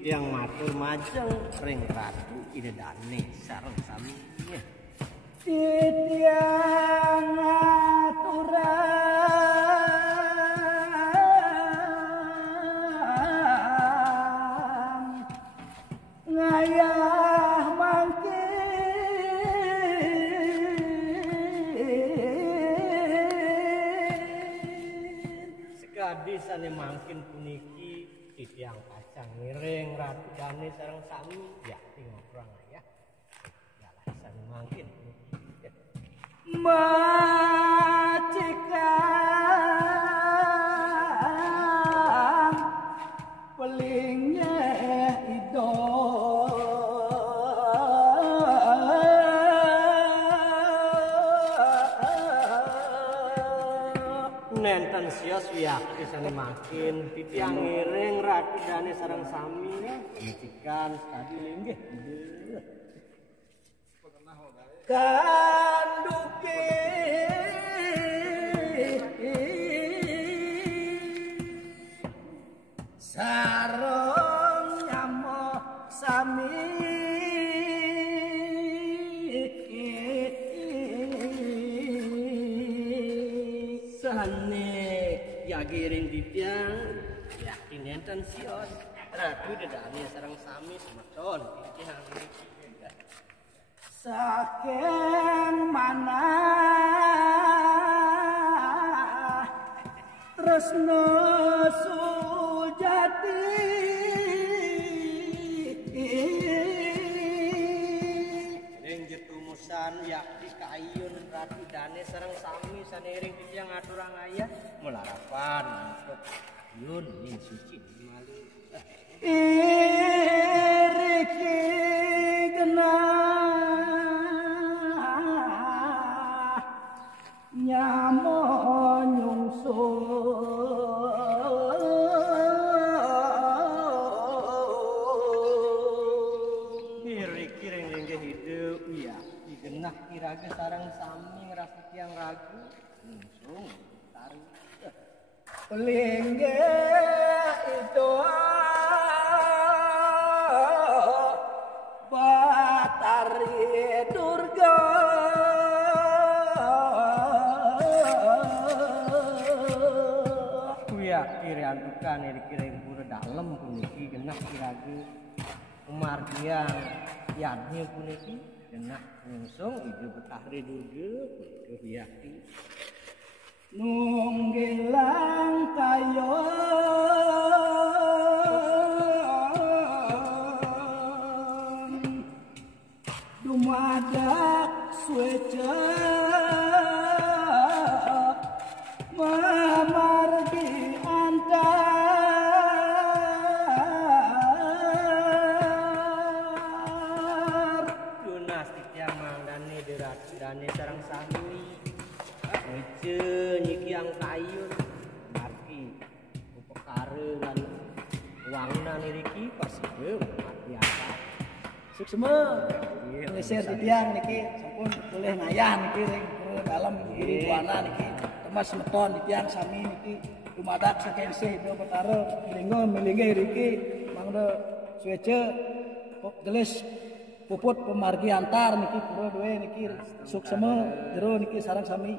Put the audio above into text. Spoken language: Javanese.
Yang matur majeng ring ratu idedane sareng sami titiang aturan ngayah mangkin sekadi sane mangkin puniki titiang ngiring ratu dane sareng sami ya ngobrol ya san mangkin majikan pelingnya idol nenten sios wiyaki sane makin titiang ngiring ratu dane sareng sami majikan tadi linggih kanduki sareng nyamo sami sane yagiring titiang yakin enten sios ratu dedane sareng sami semeton titiang saking mana tresno jati ring jetumusan yakti kaayun Ratu Dane sareng sami sanering titiang aturang ayah melarapan untuk kaayun ning suci malih iriki genah nyamo nyungsun iriki ring lenggeh hidup iya digenah kiraga sareng sami ngrasa tiang ragu langsung tarik Lingge itu Batari Durga kuya kiri antukan kira pura dalam puniki genah kiraga kemargian yadnya puniki genah langsung itu betahri durga kebiyaki nunggilang kayo dumadak sueca mamargi antar tunas titiang mangdani derat dane sareng sami Ece nyiki yang kayun marki upekare lan uangna niriki pasieum biasa suksema ngeser titiang niki sampun boleh ngayah niki ring dalam diri buana niki temas meton titiang sami niki dumadak sakense do betara linggo milingge riki mangda suece gelis puput pemargi antar niki pura duwe niki suksema jero niki sareng sami